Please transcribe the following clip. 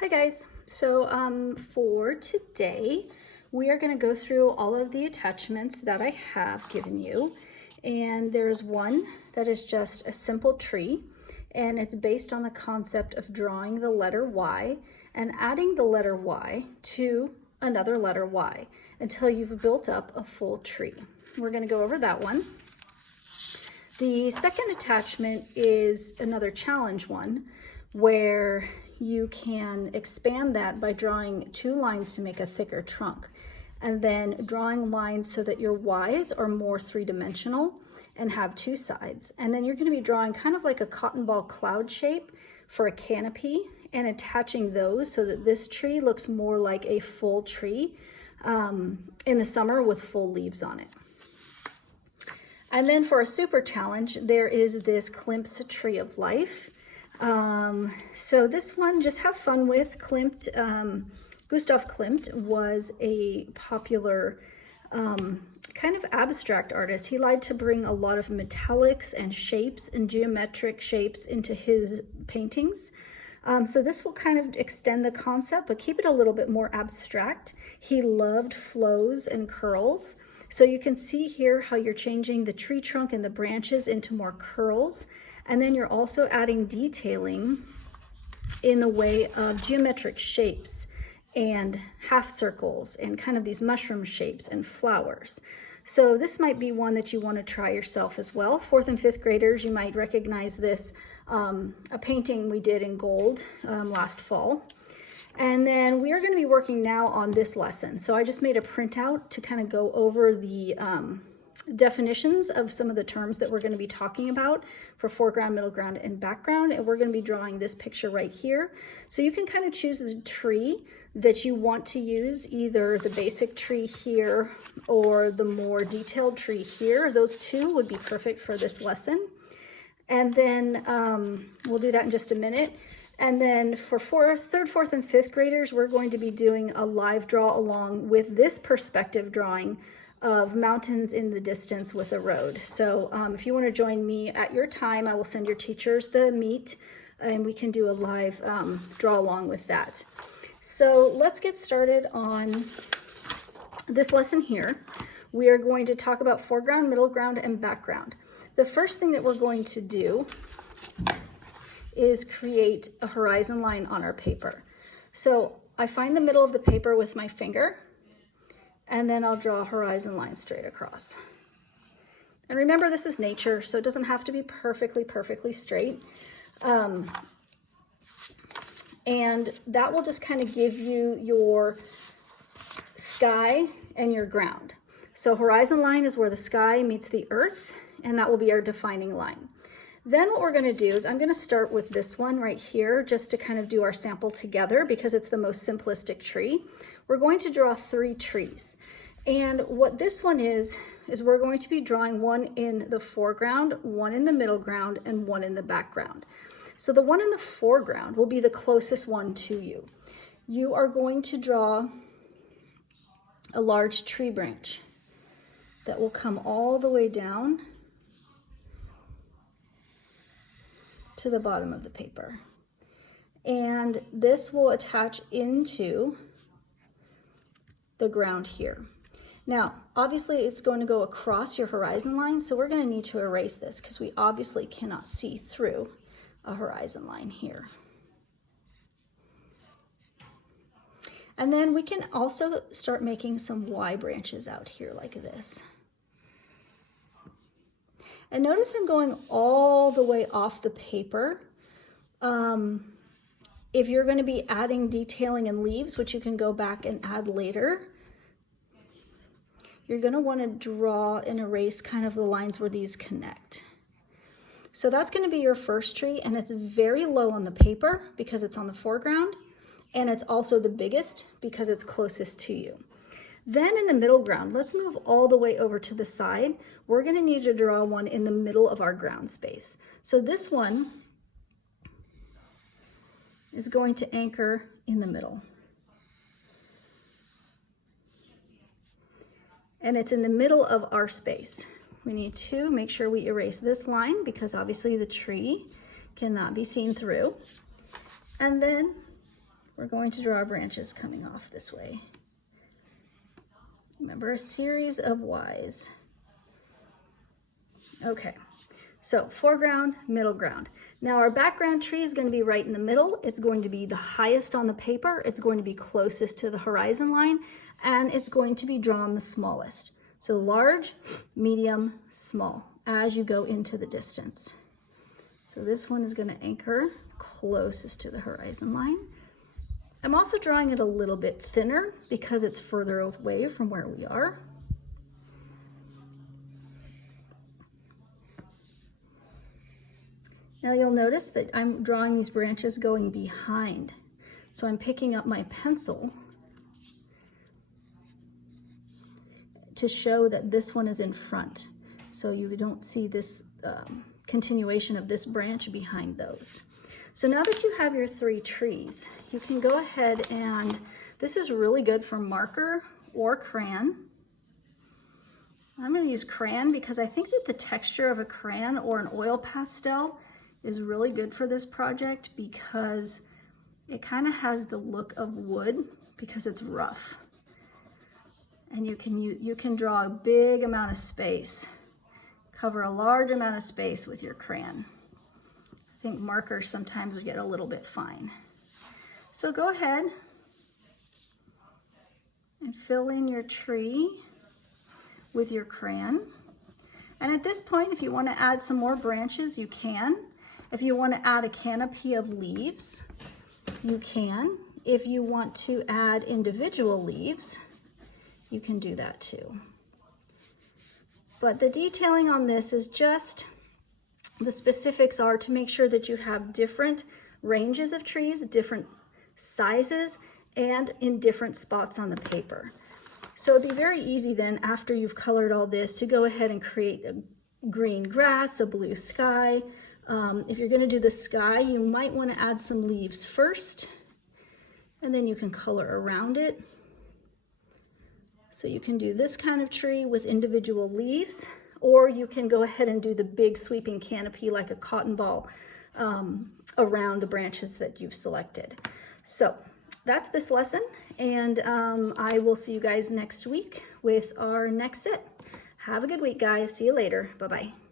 Hi guys, so for today we are going to go through all of the attachments that I have given you, and there's one that is just a simple tree, and it's based on the concept of drawing the letter Y and adding the letter Y to another letter Y until you've built up a full tree. We're going to go over that one. The second attachment is another challenge one where you can expand that by drawing two lines to make a thicker trunk, and then drawing lines so that your Ys are more three-dimensional and have two sides. And then you're going to be drawing kind of like a cotton ball cloud shape for a canopy and attaching those so that this tree looks more like a full tree in the summer with full leaves on it. And then for a super challenge, there is this Klimt's Tree of Life. So this one, just have fun with. Gustav Klimt was a popular kind of abstract artist. He liked to bring a lot of metallics and shapes and geometric shapes into his paintings. So this will kind of extend the concept, but keep it a little bit more abstract. He loved flows and curls. So you can see here how you're changing the tree trunk and the branches into more curls. And then you're also adding detailing in the way of geometric shapes and half circles and kind of these mushroom shapes and flowers. So this might be one that you want to try yourself as well. 4th and 5th graders, you might recognize this, a painting we did in gold last fall. And then we are going to be working now on this lesson. So I just made a printout to kind of go over the definitions of some of the terms that we're going to be talking about for foreground, middle ground, and background. And we're going to be drawing this picture right here. So you can kind of choose the tree that you want to use, either the basic tree here or the more detailed tree here. Those two would be perfect for this lesson. And then we'll do that in just a minute. And then for 3rd, 4th, and 5th graders, we're going to be doing a live draw along with this perspective drawing of mountains in the distance with a road. So if you want to join me at your time, I will send your teachers the meet and we can do a live draw along with that. So let's get started on this lesson here. We are going to talk about foreground, middle ground, and background. The first thing that we're going to do is create a horizon line on our paper. So I find the middle of the paper with my finger, and then I'll draw a horizon line straight across. And remember, this is nature, so it doesn't have to be perfectly straight. And that will just kind of give you your sky and your ground. So horizon line is where the sky meets the earth, and that will be our defining line. Then what we're going to do is I'm going to start with this one right here just to kind of do our sample together because it's the most simplistic tree. We're going to draw 3 trees. And what this one is we're going to be drawing one in the foreground, one in the middle ground, and one in the background. So the one in the foreground will be the closest one to you. You are going to draw a large tree branch that will come all the way down to the bottom of the paper. And this will attach into the ground here. Now, obviously it's going to go across your horizon line, so we're going to need to erase this because we obviously cannot see through a horizon line here. And then we can also start making some Y branches out here like this. And notice I'm going all the way off the paper. If you're going to be adding detailing and leaves, which you can go back and add later, you're going to want to draw and erase kind of the lines where these connect. So that's going to be your first tree, and it's very low on the paper because it's on the foreground, and it's also the biggest because it's closest to you. Then in the middle ground, let's move all the way over to the side. We're going to need to draw one in the middle of our ground space. So this one is going to anchor in the middle. And it's in the middle of our space. We need to make sure we erase this line because obviously the tree cannot be seen through. And then we're going to draw our branches coming off this way. Remember, a series of Ys. Okay, so foreground, middle ground. Now our background tree is going to be right in the middle. It's going to be the highest on the paper. It's going to be closest to the horizon line, and it's going to be drawn the smallest. So large, medium, small as you go into the distance. So this one is going to anchor closest to the horizon line. I'm also drawing it a little bit thinner because it's further away from where we are. Now you'll notice that I'm drawing these branches going behind. So I'm picking up my pencil to show that this one is in front. So you don't see this continuation of this branch behind those. So now that you have your 3 trees, you can go ahead and, this is really good for marker or crayon. I'm going to use crayon because I think that the texture of a crayon or an oil pastel is really good for this project because it kind of has the look of wood because it's rough. And you can draw a big amount of space, cover a large amount of space with your crayon. I think markers sometimes get a little bit fine. So go ahead and fill in your tree with your crayon. And at this point, if you want to add some more branches, you can. If you want to add a canopy of leaves, you can. If you want to add individual leaves, you can do that too. But the detailing on this is just, the specifics are to make sure that you have different ranges of trees, different sizes, and in different spots on the paper. So it'd be very easy then, after you've colored all this, to go ahead and create a green grass, a blue sky. If you're going to do the sky, you might want to add some leaves first, and then you can color around it. So you can do this kind of tree with individual leaves, or you can go ahead and do the big sweeping canopy like a cotton ball around the branches that you've selected. So that's this lesson, and I will see you guys next week with our next set. Have a good week, guys. See you later. Bye-bye.